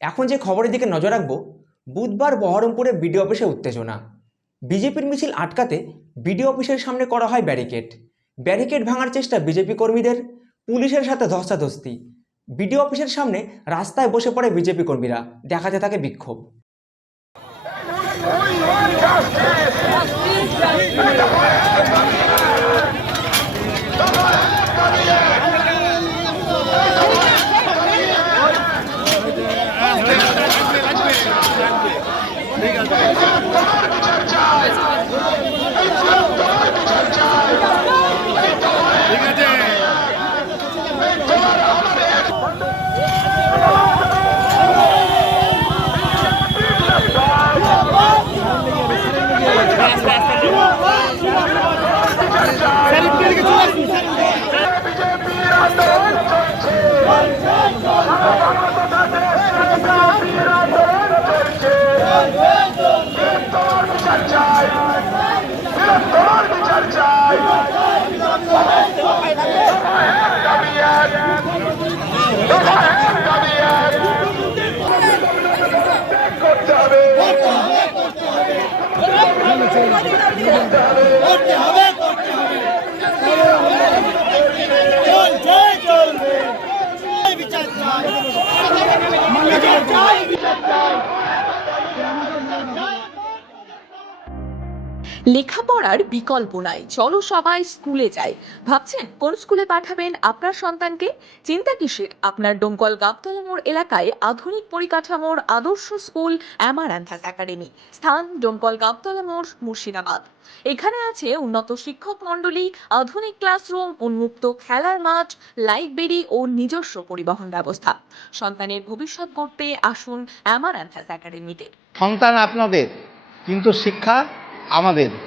এখন যে খবরের দিকে নজর রাখবো, বুধবার বহরমপুরে বিডিও অফিসে উত্তেজনা। বিজেপির মিছিল আটকাতে বিডিও অফিসের সামনে করা হয় ব্যারিকেড। ব্যারিকেড ভাঙার চেষ্টা বিজেপি কর্মীদের, পুলিশের সাথে ধস্তাধস্তি। বিডিও অফিসের সামনে রাস্তায় বসে পড়ে বিজেপি কর্মীরা, দেখাতে থাকে বিক্ষোভ। লেখাপড়ার বিকল্প নাই, চলো সবাই স্কুলে যাই। ভাবছেন কোন স্কুলে পাঠাবেন আপনার সন্তানকে? চিন্তা কিসের? আপনার ডোমকল গাবতলা মোড় এলাকায় আধুনিক পরিকাঠামোর আদর্শ স্কুল অ্যামারান্থাস একাডেমি। স্থান ডোমকল গাবতলা মোড়, মুর্শিদাবাদ। এখানে আছে উন্নত শিক্ষক মণ্ডলী, আধুনিক ক্লাসরুম, উন্মুক্ত খেলার মাঠ, লাইব্রেরি ও নিজস্ব পরিবহন ব্যবস্থা। সন্তানের ভবিষ্যৎ গড়তে আসুন অ্যামারান্থাস একাডেমিতে। সন্তান আপনাদের, কিন্তু শিক্ষা আমাদের।